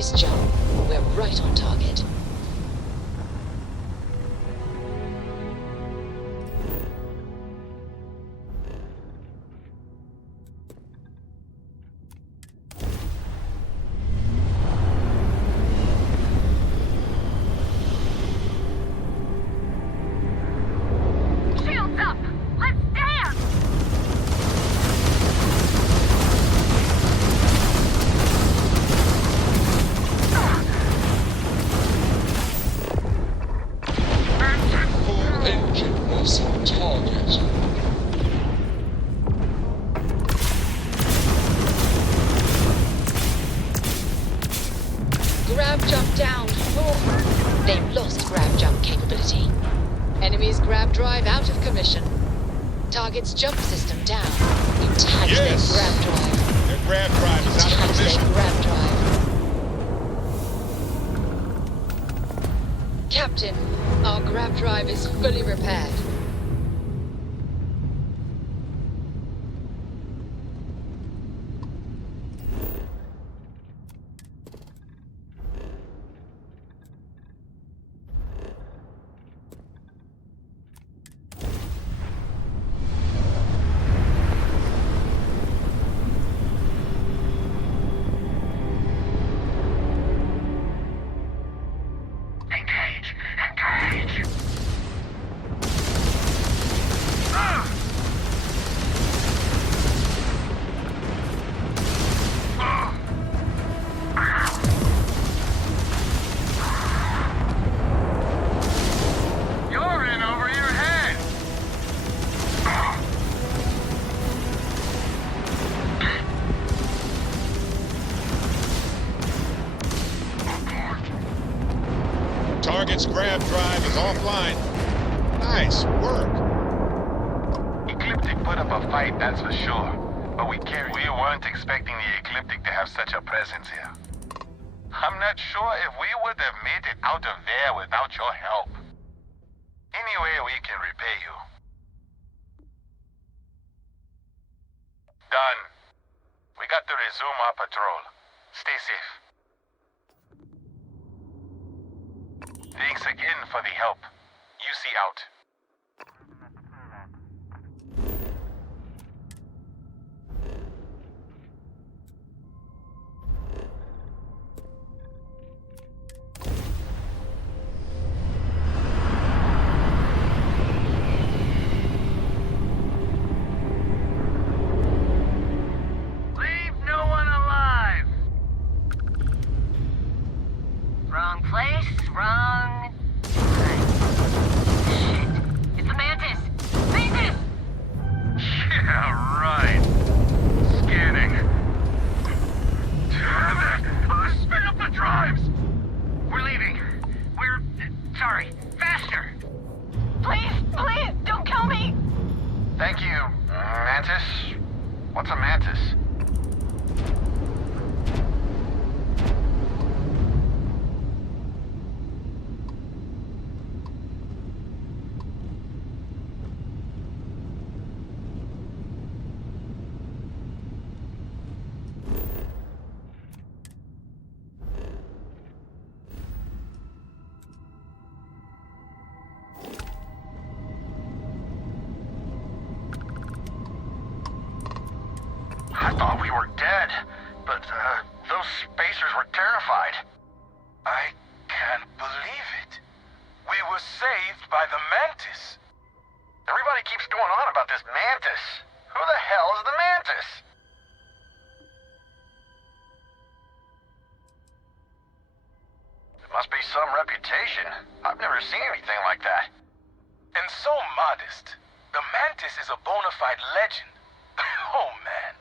Nice job. We're right on target. Grab jump down. Oh. They've lost grab jump capability. Enemy's grab drive out of commission. Target's jump system down. We tagged their grab drive. Their grab drive is out of commission. Their grab drive. Captain, our grab drive is fully repaired. Target's grab drive is offline. Nice work. Ecliptic put up a fight, that's for sure. But we weren't expecting the Ecliptic to have such a presence here. I'm not sure if we would have made it out of there without your help. Anyway, we can repay you. Done. We got to resume our patrol. Stay safe. Thanks again for the help. UC out. Leave no one alive. Wrong place, wrong time. Shit. It's the Mantis! Mantis! Yeah, right. Scanning. Damn it! Spin up the drives! We're leaving. We're... sorry. Faster! Please, please, don't kill me! Thank you, Mantis. What's a Mantis? I thought we were dead, but those spacers were terrified. I can't believe it. We were saved by the Mantis. Everybody keeps going on about this Mantis. Who the hell is the Mantis? It must be some reputation. I've never seen anything like that. And so modest. The Mantis is a bona fide legend. Oh, man.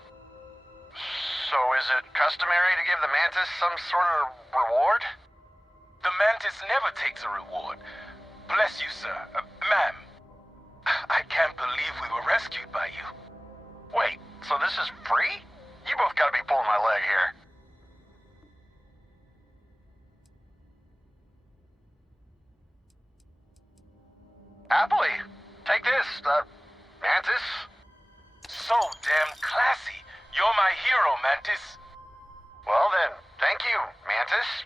So is it customary to give the Mantis some sort of reward? The Mantis never takes a reward. Bless you, sir. Ma'am. I can't believe we were rescued by you. Wait, so this is free? You both gotta be pulling my leg here. Happily. Take this, Mantis. So damn classy. You're my hero, Mantis. Well then, thank you, Mantis.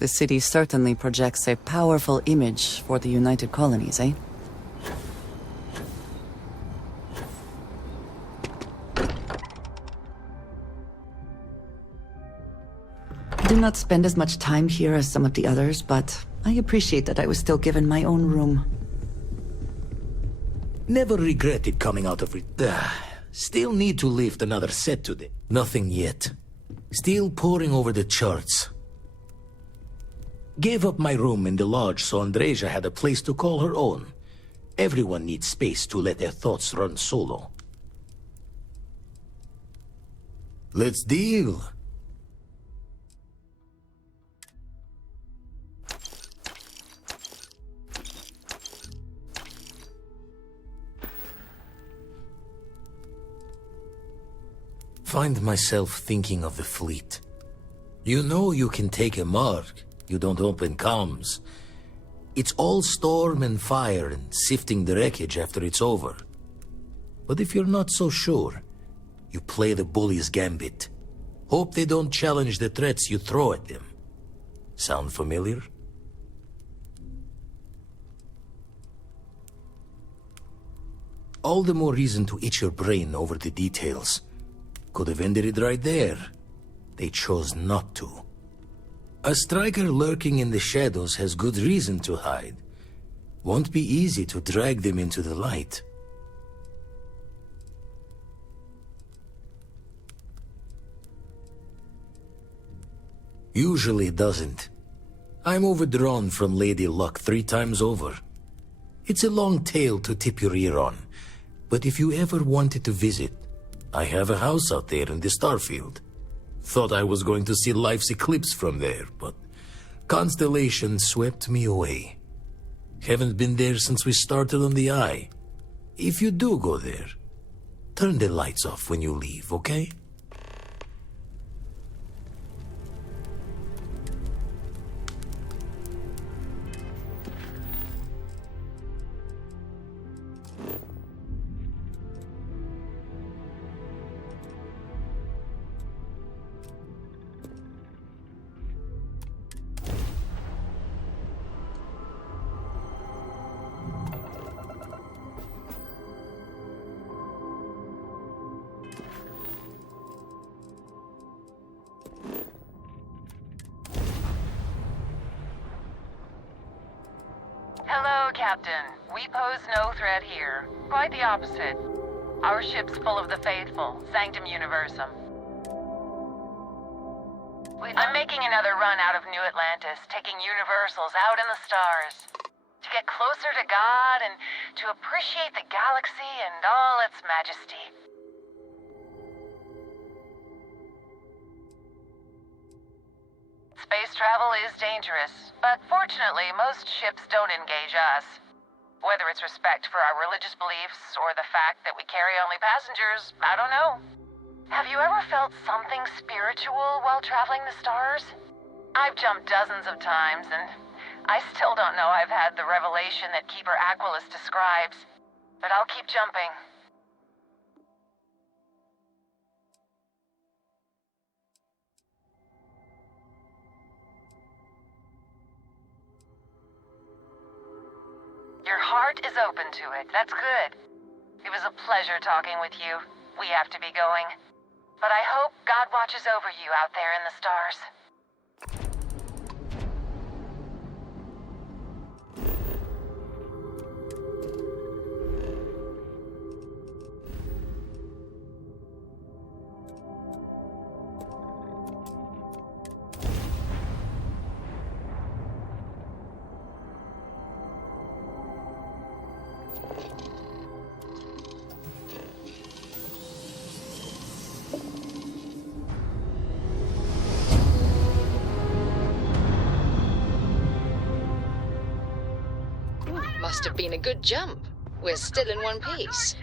The city certainly projects a powerful image for the United Colonies, eh? I do not spend as much time here as some of the others, but I appreciate that I was still given my own room. Never regretted coming out of it. Still need to lift another set today. Nothing yet. Still poring over the charts. Gave up my room in the lodge so Andreja had a place to call her own. Everyone needs space to let their thoughts run solo. Let's deal. Find myself thinking of the fleet. You know you can take a mark, you don't open comms. It's all storm and fire and sifting the wreckage after it's over. But if you're not so sure, you play the bully's gambit. Hope they don't challenge the threats you throw at them. Sound familiar? All the more reason to itch your brain over the details. Could have ended it right there. They chose not to. A striker lurking in the shadows has good reason to hide. Won't be easy to drag them into the light. Usually it doesn't. I'm overdrawn from Lady Luck 3 times over. It's a long tale to tip your ear on, but if you ever wanted to visit, I have a house out there in the Starfield. Thought I was going to see life's eclipse from there, but constellations swept me away. Haven't been there since we started on the Eye. If you do go there, turn the lights off when you leave, okay? Hello, Captain. We pose no threat here. Quite the opposite. Our ship's full of the faithful, Sanctum Universum. I'm making another run out of New Atlantis, taking Universals out in the stars. To get closer to God and to appreciate the galaxy and all its majesty. Space travel is dangerous, but fortunately most ships don't engage us. Whether it's respect for our religious beliefs or the fact that we carry only passengers, I don't know. Have you ever felt something spiritual while traveling the stars? I've jumped dozens of times, and I still don't know I've had the revelation that Keeper Aquilus describes. But I'll keep jumping. Your heart is open to it. That's good. It was a pleasure talking with you. We have to be going. But I hope God watches over you out there in the stars. Must have been a good jump. We're still in one piece.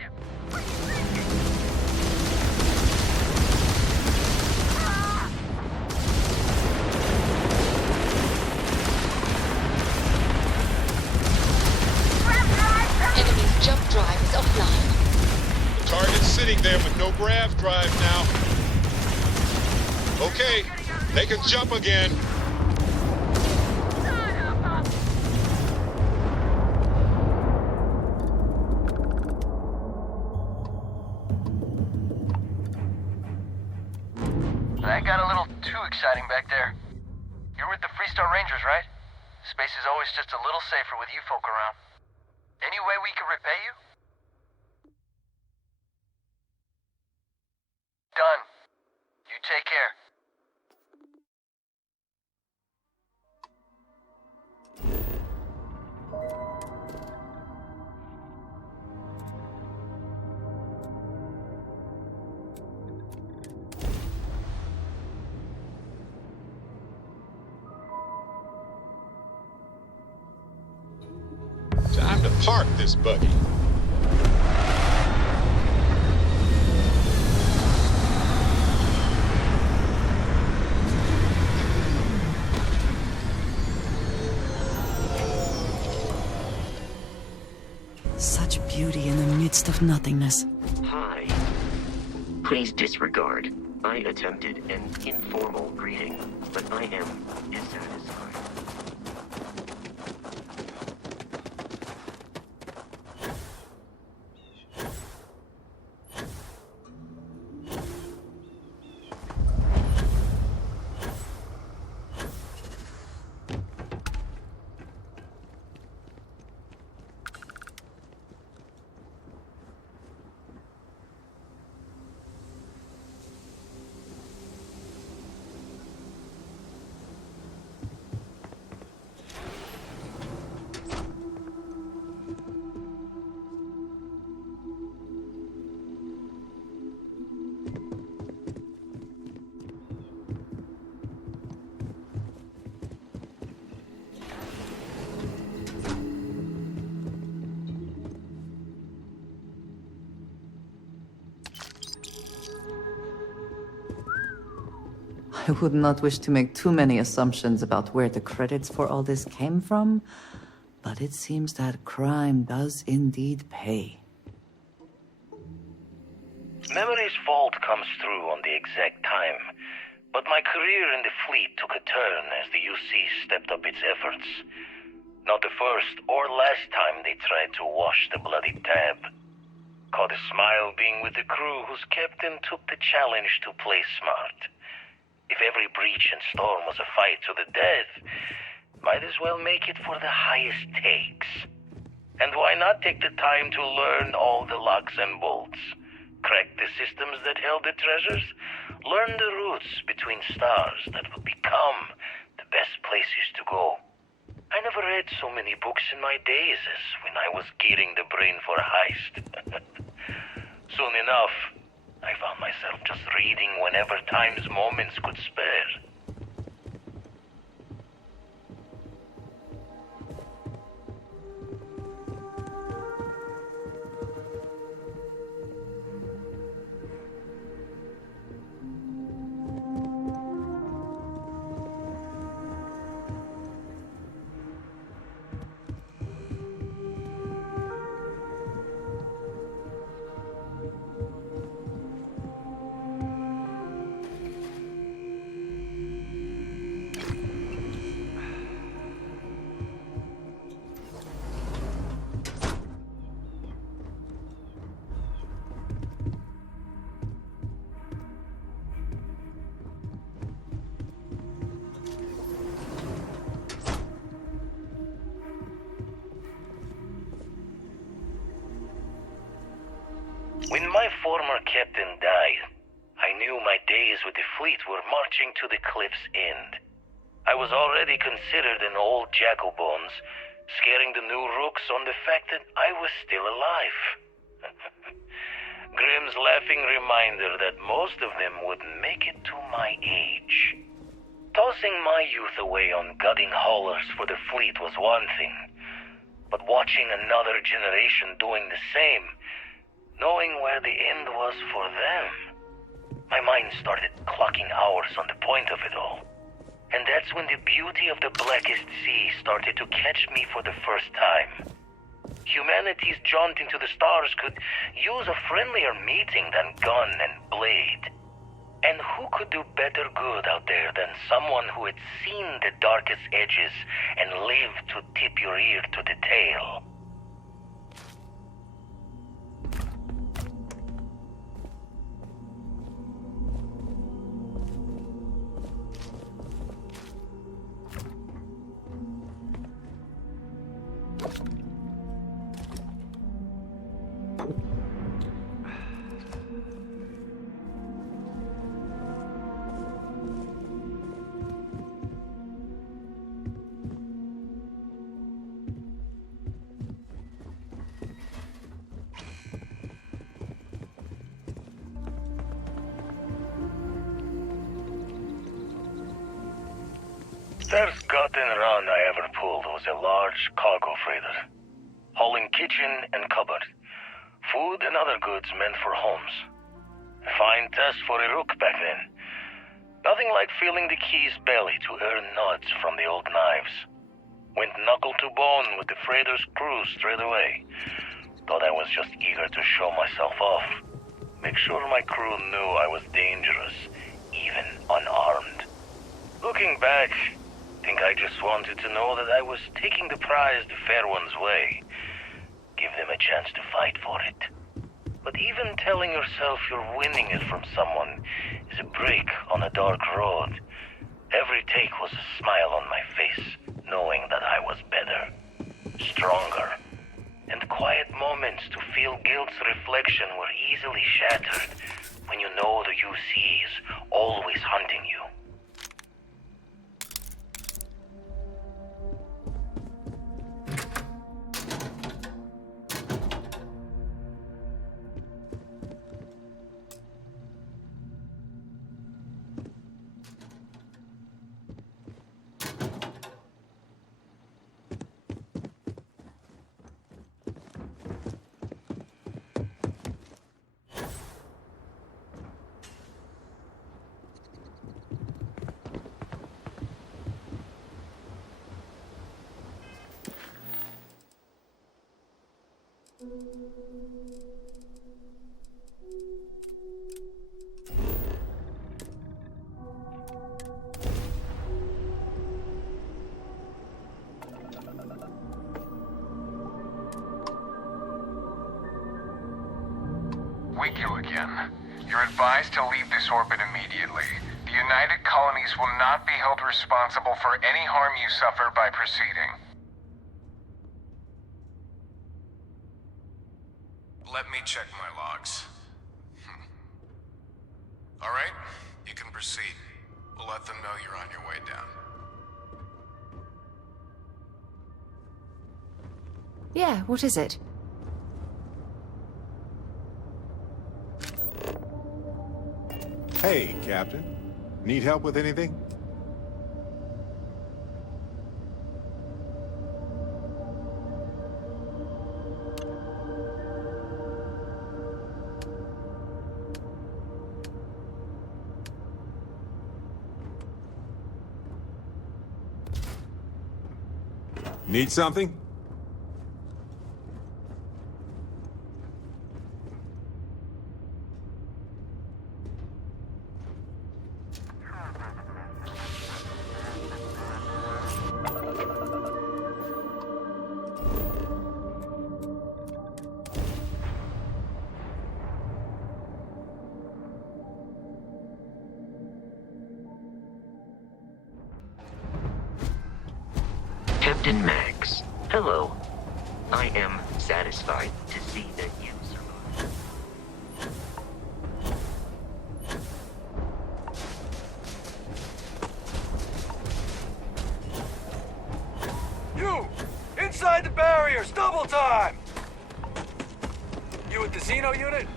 Enemy's jump drive is offline. The target's sitting there with no grav drive now. Okay, they can jump again. exciting back there. You're with the Freestar Rangers, right? Space is always just a little safer with you folk around. Any way we can repay you? Done. You take care. Time to park this buggy. Such beauty in the midst of nothingness. Hi. Please disregard. I attempted an informal greeting, but I am dissatisfied. I would not wish to make too many assumptions about where the credits for all this came from, but it seems that crime does indeed pay. Memory's fault comes through on the exact time, but my career in the fleet took a turn as the UC stepped up its efforts. Not the first or last time they tried to wash the bloody tab. Caught a smile being with the crew whose captain took the challenge to play smart. If every breach and storm was a fight to the death, might as well make it for the highest stakes. And why not take the time to learn all the locks and bolts? Crack the systems that held the treasures? Learn the routes between stars that would become the best places to go. I never read so many books in my days as when I was gearing the brain for a heist. Soon enough, I found myself just reading whenever time's moments could spare. When my former captain died, I knew my days with the fleet were marching to the cliff's end. I was already considered an old jack-o'-bones, scaring the new rooks on the fact that I was still alive. Grimm's laughing reminder that most of them wouldn't make it to my age. Tossing my youth away on gutting haulers for the fleet was one thing, but watching another generation doing the same, knowing where the end was for them, my mind started clocking hours on the point of it all. And that's when the beauty of the Blackest Sea started to catch me for the first time. Humanity's jaunt into the stars could use a friendlier meeting than gun and blade. And who could do better good out there than someone who had seen the darkest edges and lived to tip your ear to the tale? First gotten run I ever pulled was a large cargo freighter, hauling kitchen and cupboard, food and other goods meant for homes. A fine test for a rook back then. Nothing like feeling the key's belly to earn nods from the old knives. Went knuckle to bone with the freighter's crew straight away. Thought I was just eager to show myself off. Make sure my crew knew I was dangerous, even unarmed. Looking back, think I just wanted to know that I was taking the prize the fair one's way. Give them a chance to fight for it. But even telling yourself you're winning it from someone is a break on a dark road. Every take was a smile on my face, knowing that I was better, stronger. And quiet moments to feel guilt's reflection were easily shattered when you know the UC is always hunting you. Wake again. You're advised to leave this orbit immediately. The United Colonies will not be held responsible for any harm you suffer by proceeding. Let me check my logs. All right, you can proceed. We'll let them know you're on your way down. Yeah, what is it? Hey, Captain. Need help with anything? Need something? Captain Max, hello. I am satisfied to see that you survived. You! Inside the barriers! Double time! You with the Xeno unit?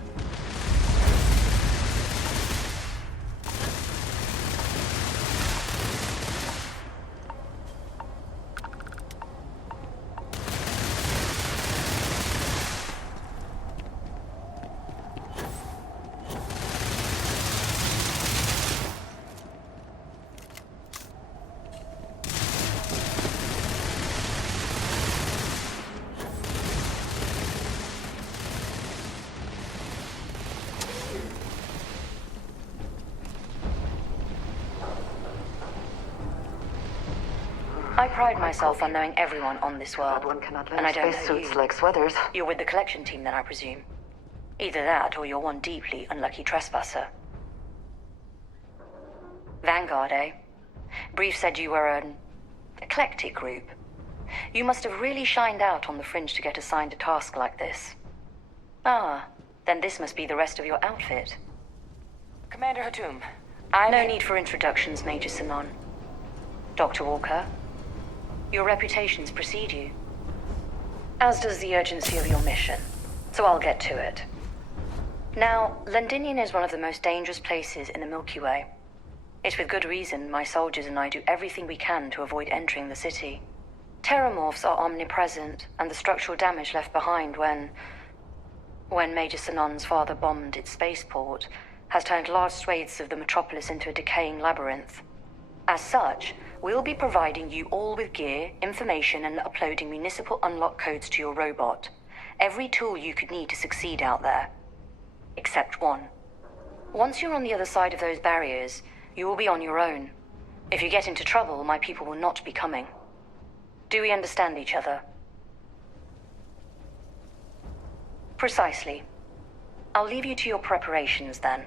I pride myself on knowing everyone on this world. One cannot and I don't know spacesuits you. like sweaters. You're with the collection team then, I presume. Either that, or you're one deeply unlucky trespasser. Vanguard, eh? Brief said you were an eclectic group. You must have really shined out on the fringe to get assigned a task like this. Ah, then this must be the rest of your outfit. Commander Hatum, No need for introductions, Major Sinon. Dr. Walker, your reputations precede you. As does the urgency of your mission, so I'll get to it. Now, Londinion is one of the most dangerous places in the Milky Way. It's with good reason my soldiers and I do everything we can to avoid entering the city. Terramorphs are omnipresent, and the structural damage left behind when Major Sinon's father bombed its spaceport has turned large swathes of the metropolis into a decaying labyrinth. As such, we'll be providing you all with gear, information, and uploading municipal unlock codes to your robot. Every tool you could need to succeed out there. Except one. Once you're on the other side of those barriers, you will be on your own. If you get into trouble, my people will not be coming. Do we understand each other? Precisely. I'll leave you to your preparations then.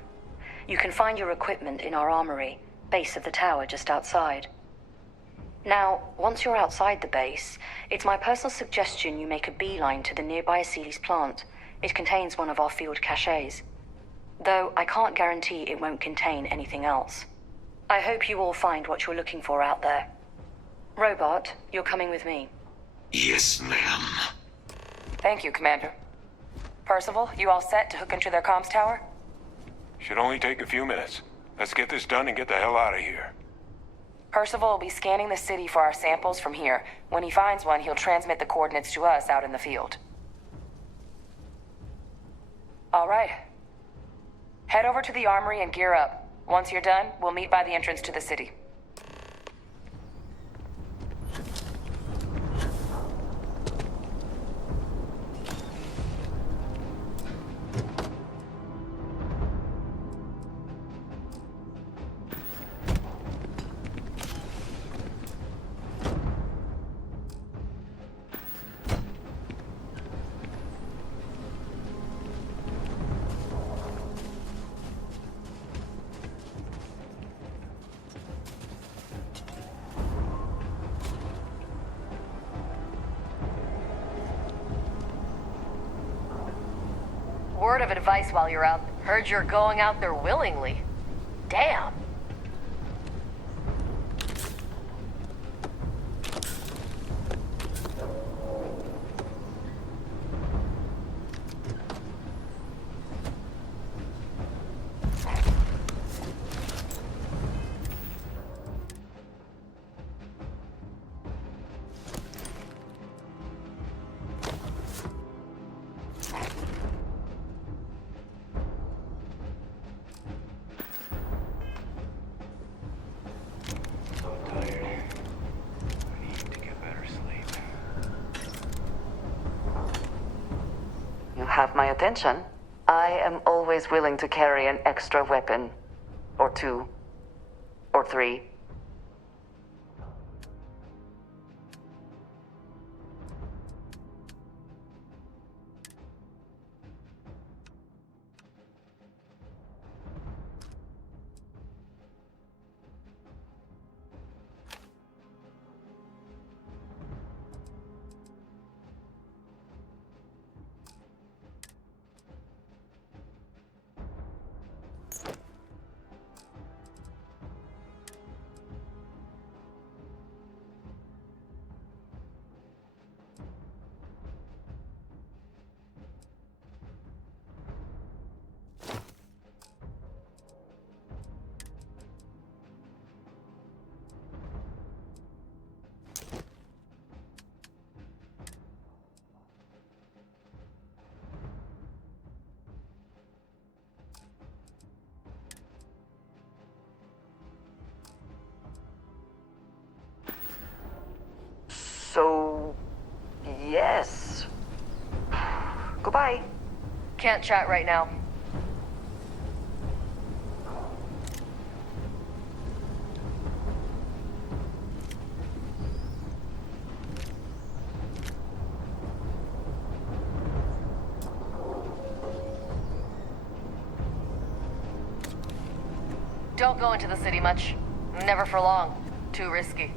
You can find your equipment in our armory, base of the tower just outside. Now, once you're outside the base, it's my personal suggestion you make a beeline to the nearby Aceles plant. It contains one of our field caches. Though I can't guarantee it won't contain anything else. I hope you all find what you're looking for out there. Robot, you're coming with me. Yes, ma'am. Thank you, Commander. Percival, you all set to hook into their comms tower? Should only take a few minutes. Let's get this done and get the hell out of here. Percival will be scanning the city for our samples from here. When he finds one, he'll transmit the coordinates to us out in the field. All right. Head over to the armory and gear up. Once you're done, we'll meet by the entrance to the city. Word of advice while you're out. Heard you're going out there willingly. Damn. Have my attention. I am always willing to carry an extra weapon. Or two. Or three. So, yes. Goodbye. Can't chat right now. Don't go into the city much. Never for long. Too risky.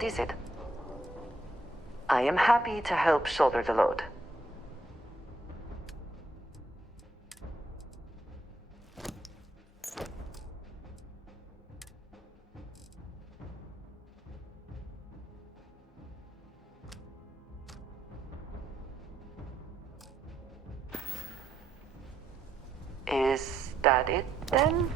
What is it? I am happy to help shoulder the load. Is that it then?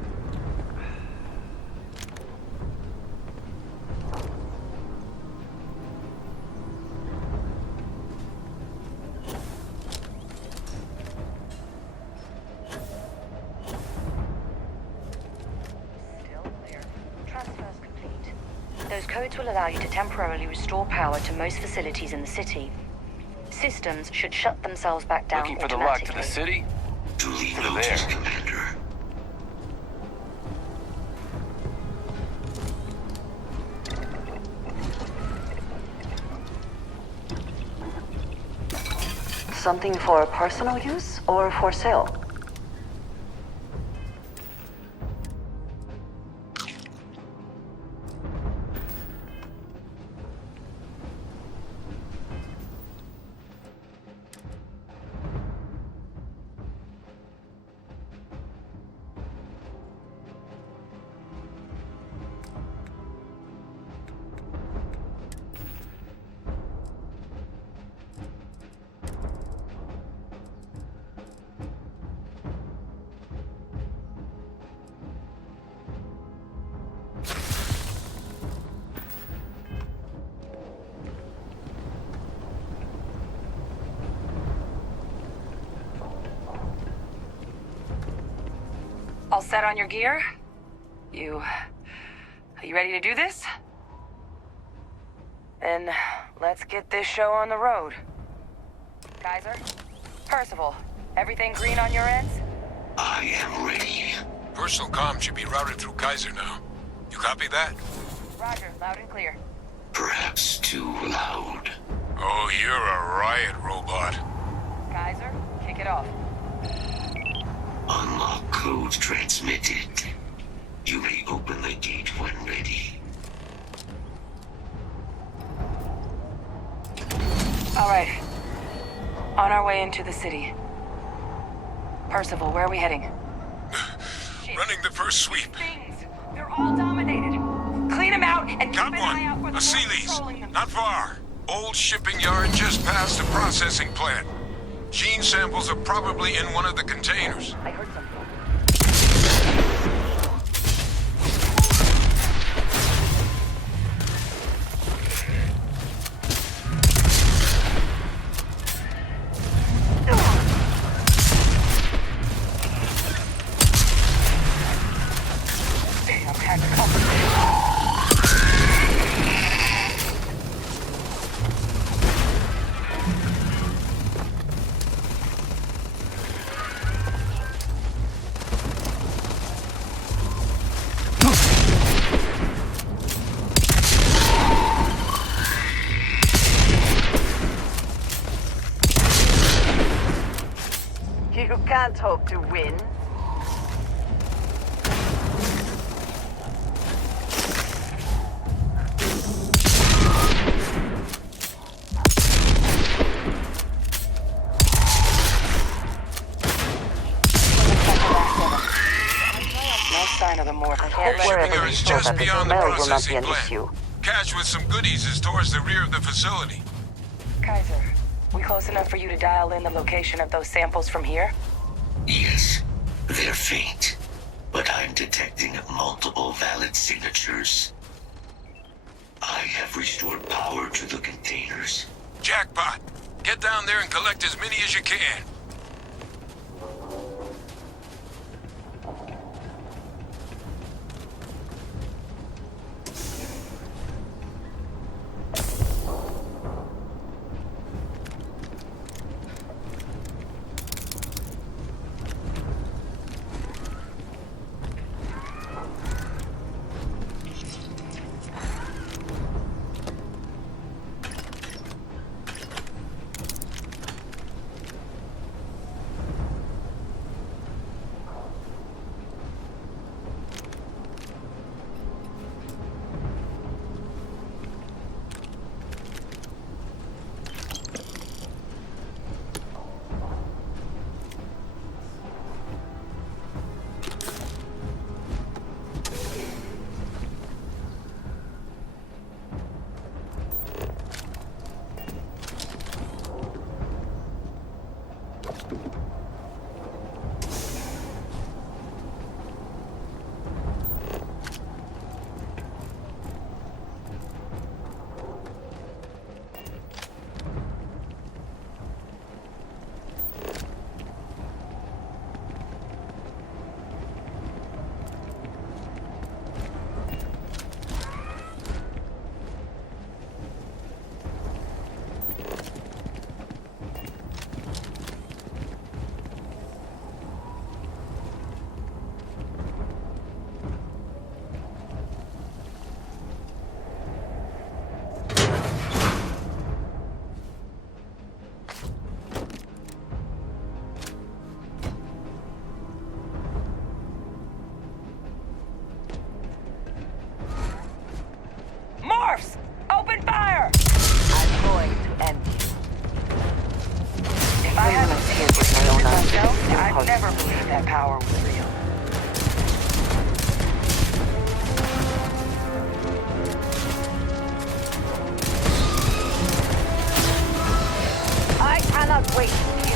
Those codes will allow you to temporarily restore power to most facilities in the city. Systems should shut themselves back down Looking for the lock to automatically. the city? Duly Through noted, there. Commander. Something for personal use or for sale? All set on your gear? Are you ready to do this? Then let's get this show on the road. Kaiser? Percival, everything green on your ends? I am ready. Personal comm should be routed through Kaiser now. You copy that? Roger, loud and clear. Perhaps too loud. Oh, you're a riot robot. Kaiser, kick it off. Unlock code transmitted. You may open the gate when ready. All right. On our way into the city. Percival, where are we heading? Running the first sweep. Things. They're all dominated. Clean them out and keep Got an eye out for one. the A ones Sealy's. controlling them. Not far. Old shipping yard just past the processing plant. Gene samples are probably in one of the containers. I heard something. Damn, had to cover. You can't hope to win. No sign of the mortar. Hope Shipping wherever yard you is store just them, the beyond the smell will not be processing an plant. issue. Cache with some goodies is towards the rear of the facility. Kaiser, we close enough for you to dial in the location of those samples from here? Yes, they're faint, but I'm detecting multiple valid signatures. I have restored power to the containers. Jackpot. Get down there and collect as many as you can. power was real. I cannot wait for you.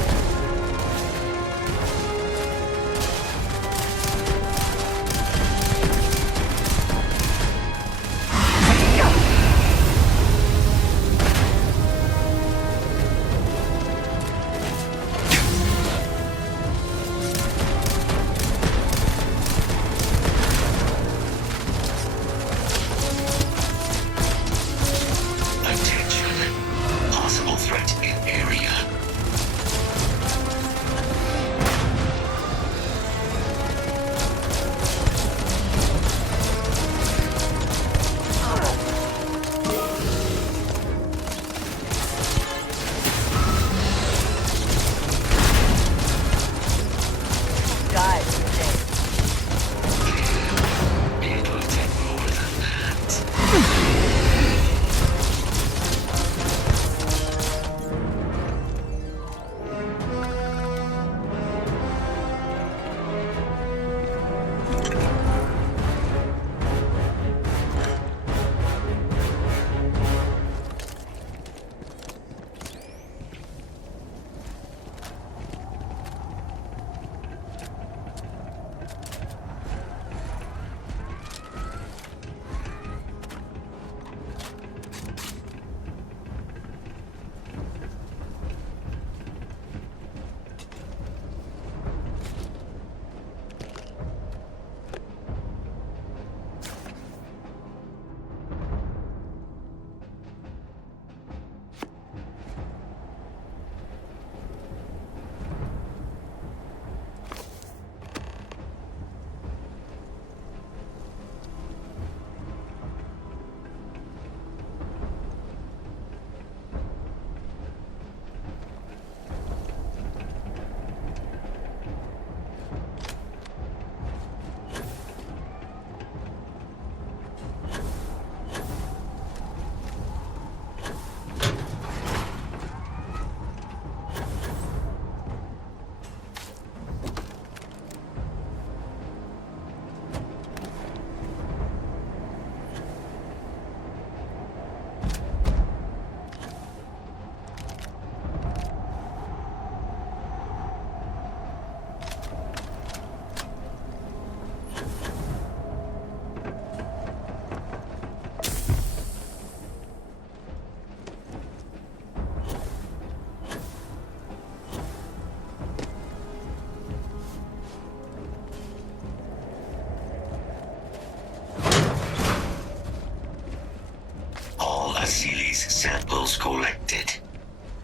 Samples collected.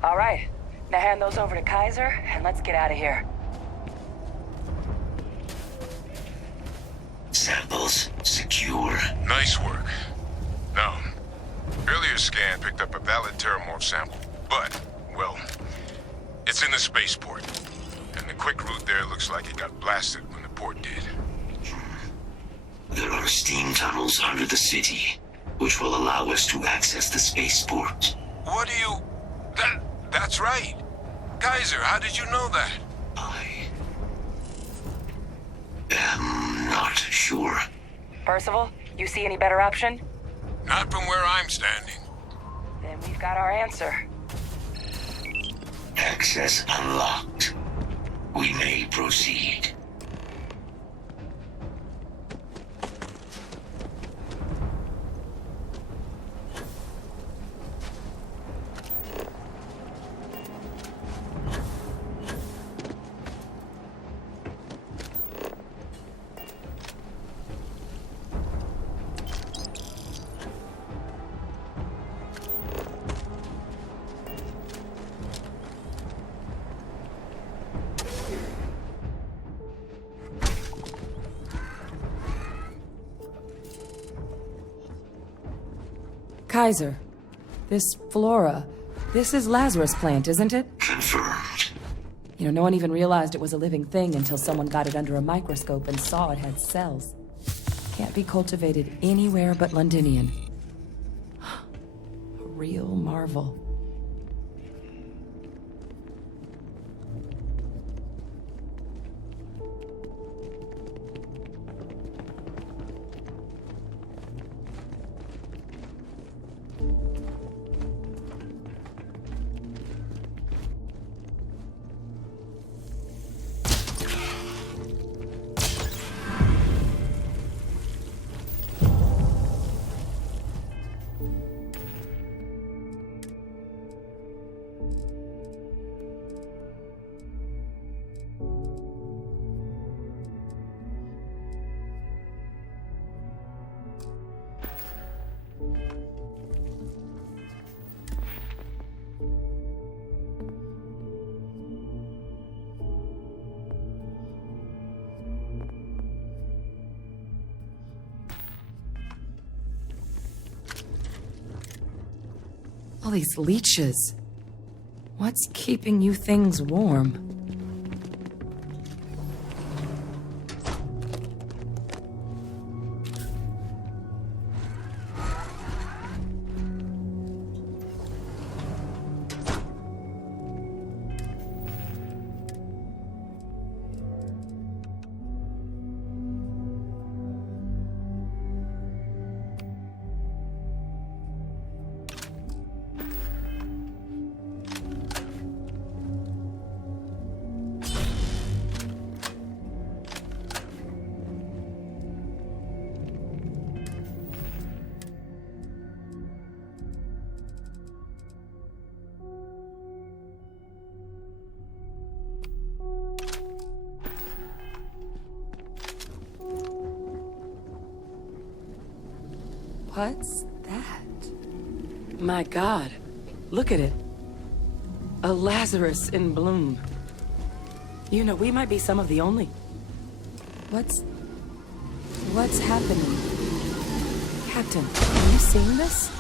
All right. Now hand those over to Kaiser, and let's get out of here. Samples secure. Nice work. Now, earlier scan picked up a valid terramorph sample, but, well, it's in the spaceport. And the quick route there looks like it got blasted when the port did. There are steam tunnels under the city, which will allow us to access the spaceport. What do you... That's right. Kaiser, how did you know that? I am not sure. Percival, you see any better option? Not from where I'm standing. Then we've got our answer. Access unlocked. We may proceed. Kaiser, this flora, this is Lazarus plant, isn't it? Confirmed. You know, no one even realized it was a living thing until someone got it under a microscope and saw it had cells. Can't be cultivated anywhere but Londinion. A real marvel. All these leeches. What's keeping you things warm? What's that? My God, look at it. A Lazarus in bloom. You know, we might be some of the only... What's happening? Captain, are you seeing this?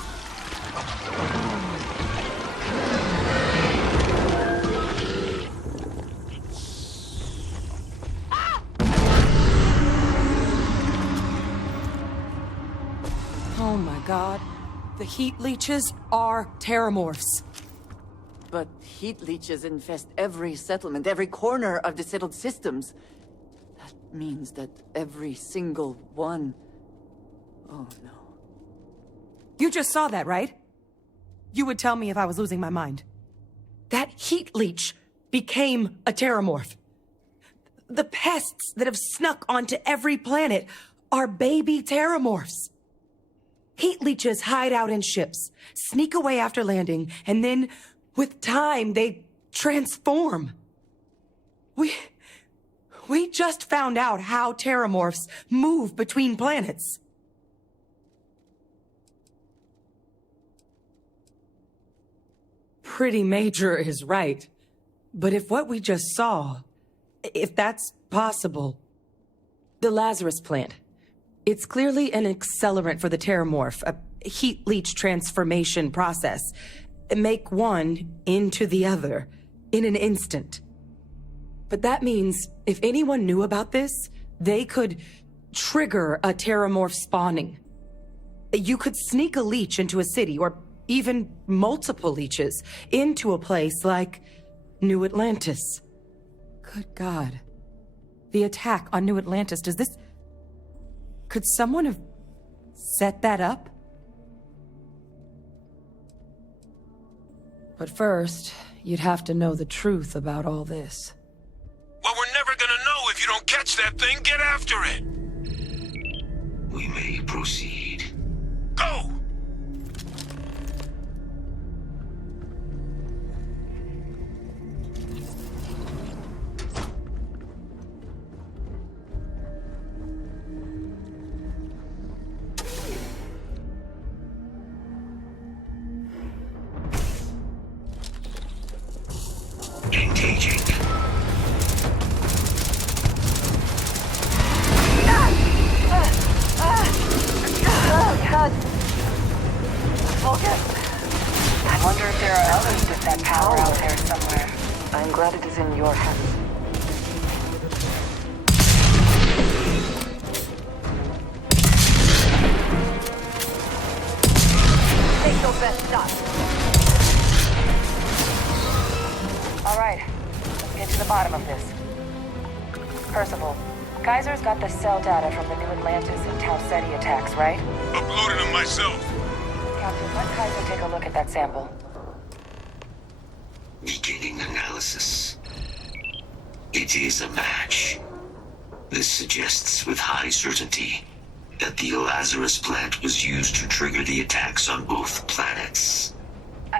Oh my God. The heat leeches are terramorphs. But heat leeches infest every settlement, every corner of the settled systems. That means that every single one... Oh no. You just saw that, right? You would tell me if I was losing my mind. That heat leech became a terramorph. The pests that have snuck onto every planet are baby terramorphs. Heat leeches hide out in ships, sneak away after landing, and then, with time, they transform. We just found out how terramorphs move between planets. Pretty major is right. But if what we just saw, if that's possible, the Lazarus plant, it's clearly an accelerant for the terramorph, a heat leech transformation process. Make one into the other in an instant. But that means if anyone knew about this, they could trigger a terramorph spawning. You could sneak a leech into a city, or even multiple leeches, into a place like New Atlantis. Good God. The attack on New Atlantis, does this... Could someone have set that up? But first, you'd have to know the truth about all this. Well, we're never gonna know if you don't catch that thing. Get after it! We may proceed. Go! Engaging. Oh, God. Focus. I wonder if there are others with that power out there somewhere. I'm glad it is in your hands. Take your best shot. All right, let's get to the bottom of this. Percival, Kaiser's got the cell data from the New Atlantis and Tau Ceti attacks, right? Uploaded them myself. Captain, let Kaiser take a look at that sample. Beginning analysis. It is a match. This suggests with high certainty that the Lazarus plant was used to trigger the attacks on both planets.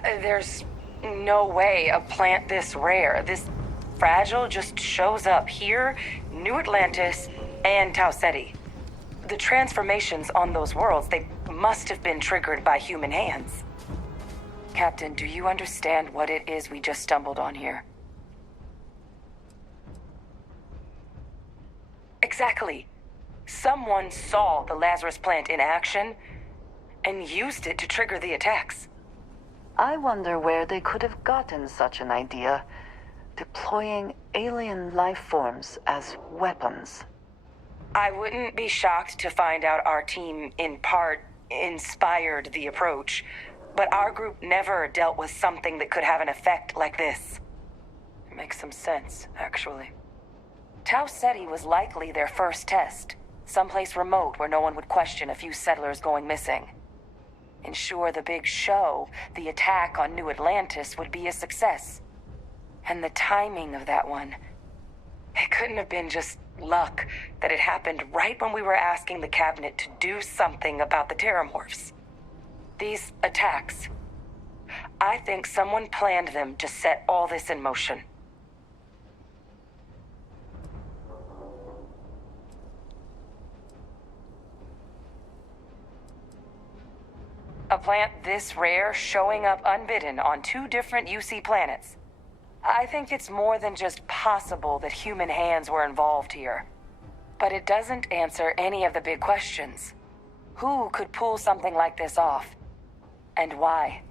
There's no way a plant this rare, this fragile, just shows up here, New Atlantis, and Tau Ceti. The transformations on those worlds, they must have been triggered by human hands. Captain, do you understand what it is we just stumbled on here? Exactly. Someone saw the Lazarus plant in action and used it to trigger the attacks. I wonder where they could have gotten such an idea, deploying alien life forms as weapons. I wouldn't be shocked to find out our team, in part, inspired the approach. But our group never dealt with something that could have an effect like this. It makes some sense, actually. Tau Ceti was likely their first test. Someplace remote where no one would question a few settlers going missing. Ensure the big show, the attack on New Atlantis, would be a success. And the timing of that one... It couldn't have been just luck that it happened right when we were asking the cabinet to do something about the Terramorphs. These attacks... I think someone planned them to set all this in motion. A plant this rare showing up unbidden on 2 different UC planets. I think it's more than just possible that human hands were involved here. But it doesn't answer any of the big questions. Who could pull something like this off? And why?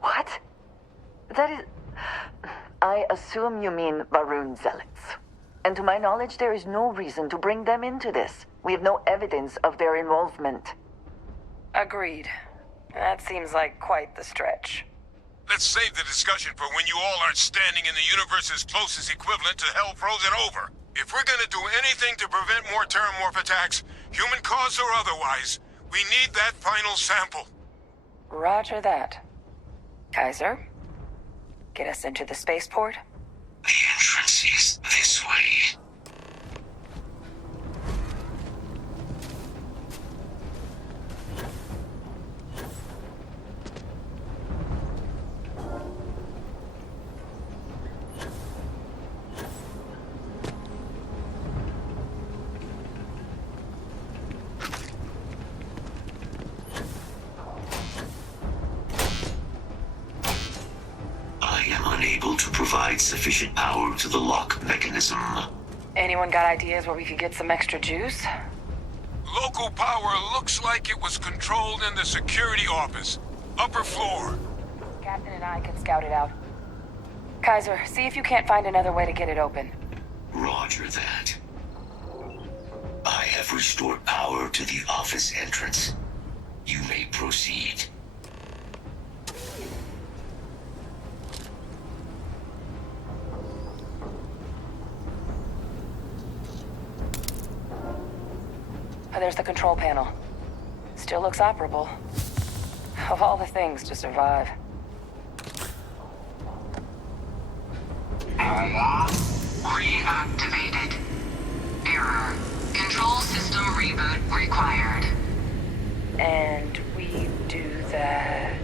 What? That is... I assume you mean Maroon Zealots. And to my knowledge, there is no reason to bring them into this. We have no evidence of their involvement. Agreed. That seems like quite the stretch. Let's save the discussion for when you all aren't standing in the universe's closest equivalent to hell frozen over. If we're gonna do anything to prevent more Terramorph attacks, human cause or otherwise, we need that final sample. Roger that. Kaiser, get us into the spaceport? The entrance is this way. Unable to provide sufficient power to the lock mechanism. Anyone got ideas where we could get some extra juice? Local power looks like it was controlled in the security office. Upper floor. Captain and I can scout it out. Kaiser, see if you can't find another way to get it open. Roger that. I have restored power to the office entrance. You may proceed. There's the control panel. Still looks operable. Of all the things to survive. Reactivated. Error. Control system reboot required. And we do that...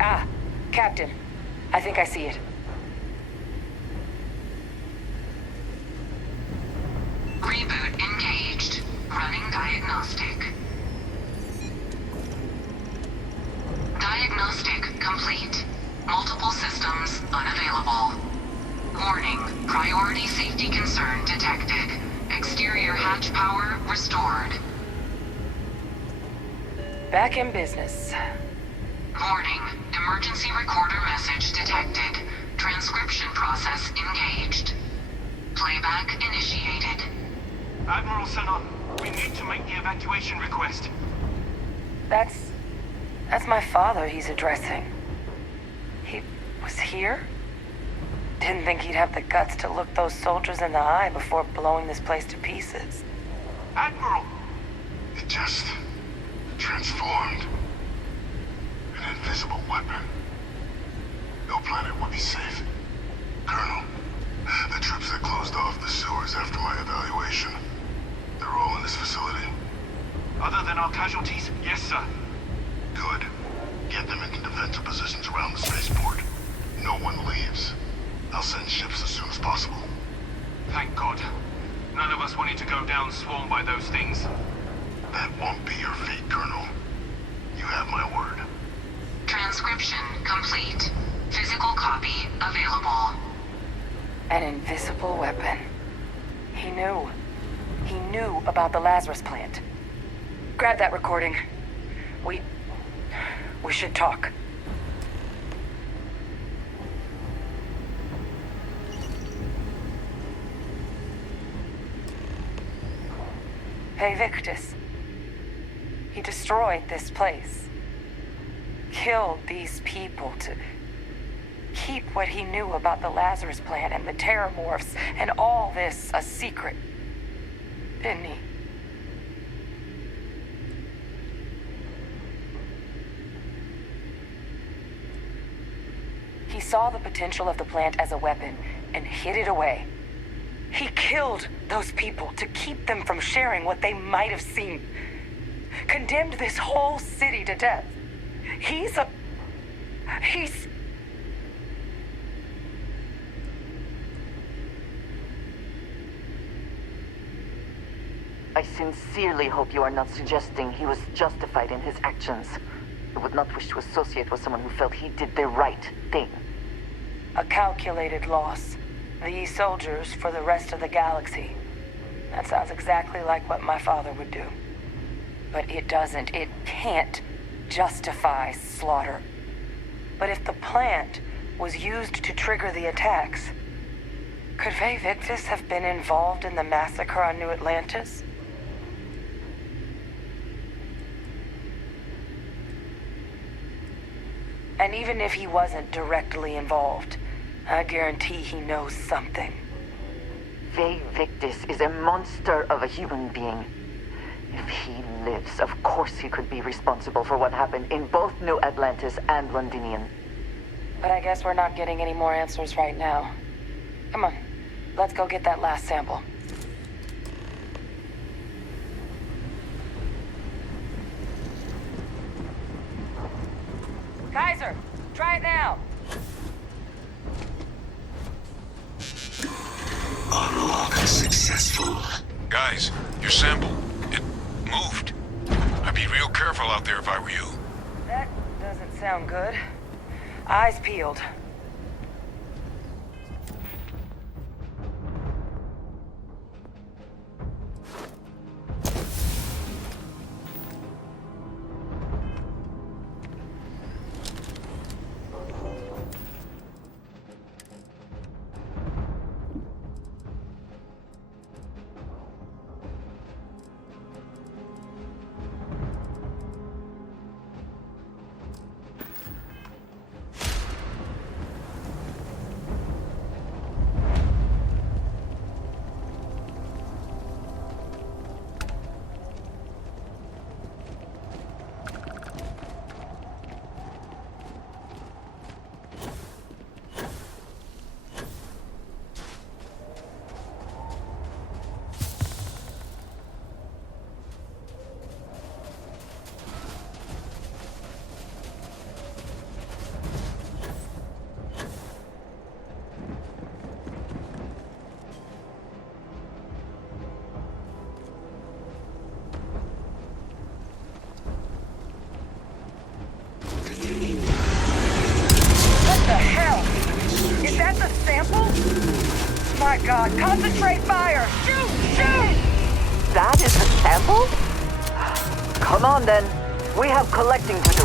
Ah, Captain. I think I see it. Reboot engaged. Running diagnostic. Diagnostic complete. Multiple systems unavailable. Warning. Priority safety concern detected. Exterior hatch power restored. Back in business. Warning. Emergency recorder message detected. Transcription process engaged. Playback initiated. Admiral Sanon, we need to make the evacuation request. That's my father he's addressing. He was here? Didn't think he'd have the guts to look those soldiers in the eye before blowing this place to pieces. Admiral! It just transformed. An invisible weapon. No planet would be safe. Colonel, the troops that closed off the sewers after my evaluation, they're all in this facility. Other than our casualties, yes, sir. Good. Get them into defensive positions around the spaceport. No one leaves. I'll send ships as soon as possible. Thank God. None of us wanted to go down swarmed by those things. That won't be your fate, Colonel. You have my word. Transcription complete. Physical copy available. An invisible weapon. He knew. He knew about the Lazarus plant. Grab that recording. We should talk. Hey, Victus. He destroyed this place. Killed these people to keep what he knew about the Lazarus plant and the Terramorphs and all this a secret. Didn't he? He saw the potential of the plant as a weapon and hid it away. He killed those people to keep them from sharing what they might have seen. Condemned this whole city to death. He's... I sincerely hope you are not suggesting he was justified in his actions. I would not wish to associate with someone who felt he did the right thing. A calculated loss. These soldiers for the rest of the galaxy. That sounds exactly like what my father would do. But it doesn't, it can't justify slaughter. But if the plant was used to trigger the attacks, could Vae Victus have been involved in the massacre on New Atlantis? And even if he wasn't directly involved, I guarantee he knows something. Vae Victus is a monster of a human being. If he lives, of course he could be responsible for what happened in both New Atlantis and Londinion. But I guess we're not getting any more answers right now. Come on, let's go get that last sample. Kaiser, try it now. Unlock successful. Guys, your sample, it moved. I'd be real careful out there if I were you. That doesn't sound good. Eyes peeled. My God, concentrate fire! Shoot! Shoot! That is the sample? Come on then. We have collecting to do.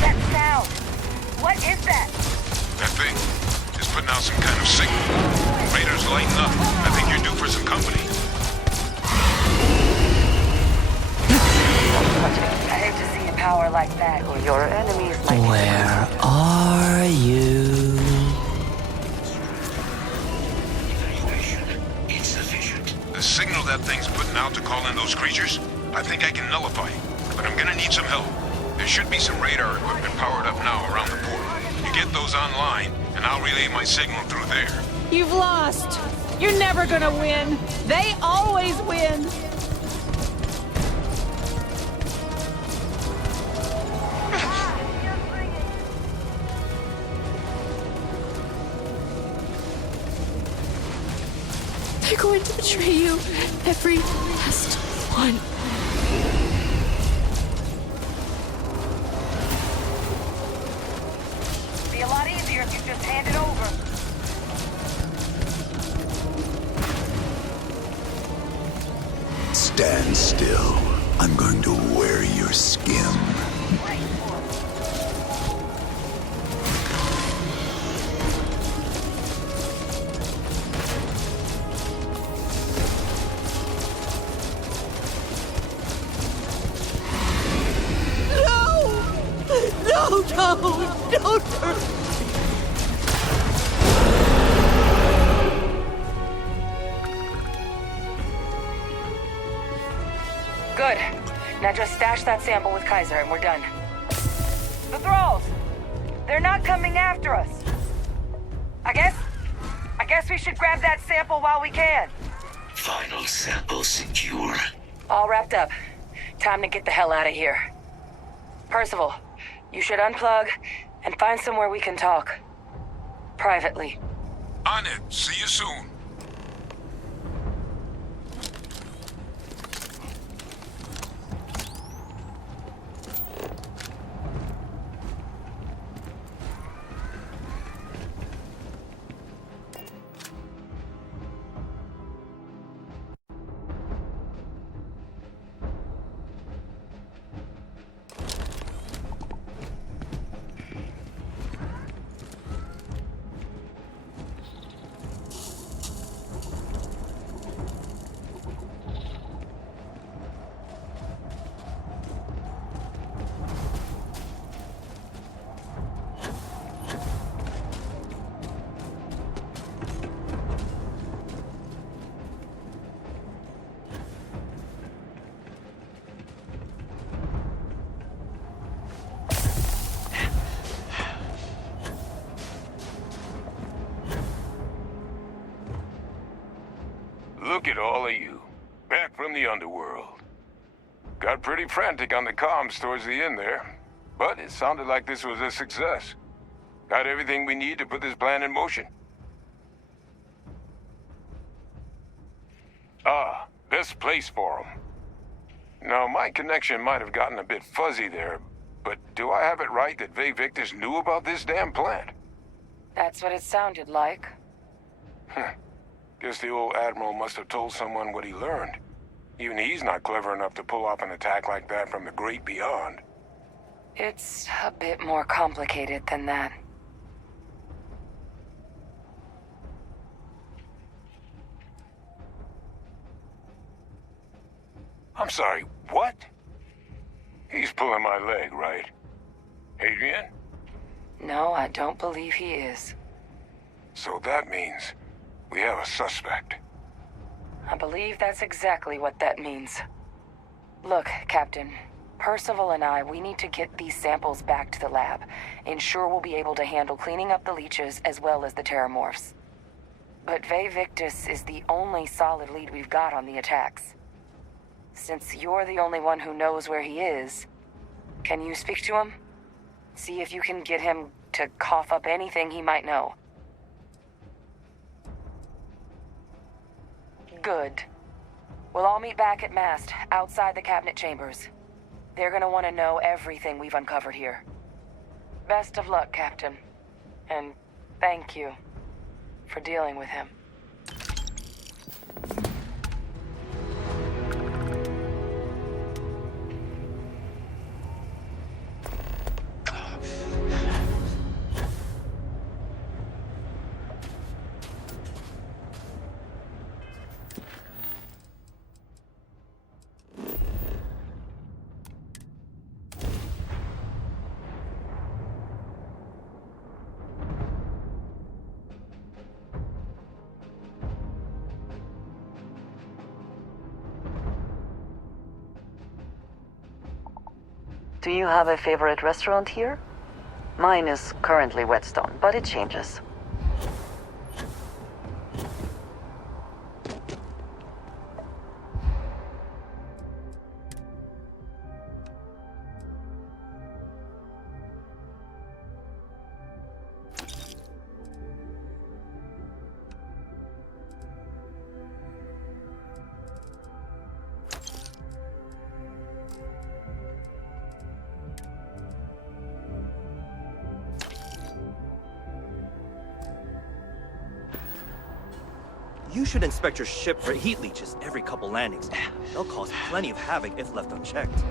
That sound! What is that? That thing is putting out some kind of signal. Raiders lighten up. I think you're due for some company. I hate to see a power like that. Your enemies might... Where are you? Insufficient. The signal that thing's putting out to call in those creatures, I think I can nullify it. But I'm gonna need some help. There should be some radar equipment powered up now around the port. You get those online, and I'll relay my signal through there. You've lost. You're never gonna win. They always win. They're going to betray you Every last one. It'd be a lot easier if you just hand it over. Stand still. I'm going to wear your skin. No, don't hurt me. Good. Now just stash that sample with Kaiser and we're done. The thralls! They're not coming after us. I guess we should grab that sample while we can. Final sample secure. All wrapped up. Time to get the hell out of here. Percival, you should unplug and find somewhere we can talk. Privately. On it. See you soon. Look at all of you. Back from the underworld. Got pretty frantic on the comms towards the end there. But it sounded like this was a success. Got everything we need to put this plan in motion. Ah, best place for them. Now, my connection might have gotten a bit fuzzy there, but do I have it right that Vae Victus knew about this damn plant? That's what it sounded like. Guess the old Admiral must have told someone what he learned. Even he's not clever enough to pull off an attack like that from the great beyond. It's a bit more complicated than that. I'm sorry, what? He's pulling my leg, right? Adrian? No, I don't believe he is. So that means we have a suspect. I believe that's exactly what that means. Look, Captain, Percival and we need to get these samples back to the lab. Ensure we'll be able to handle cleaning up the leeches as well as the terramorphs. But Vae Victus is the only solid lead we've got on the attacks. Since you're the only one who knows where he is, can you speak to him? See if you can get him to cough up anything he might know. Good. We'll all meet back at Mast, outside the cabinet chambers. They're gonna want to know everything we've uncovered here. Best of luck, Captain. And thank you for dealing with him. Do you have a favorite restaurant here? Mine is currently Whetstone, but it changes. You should inspect your ship for heat leeches every couple landings. They'll cause plenty of havoc if left unchecked.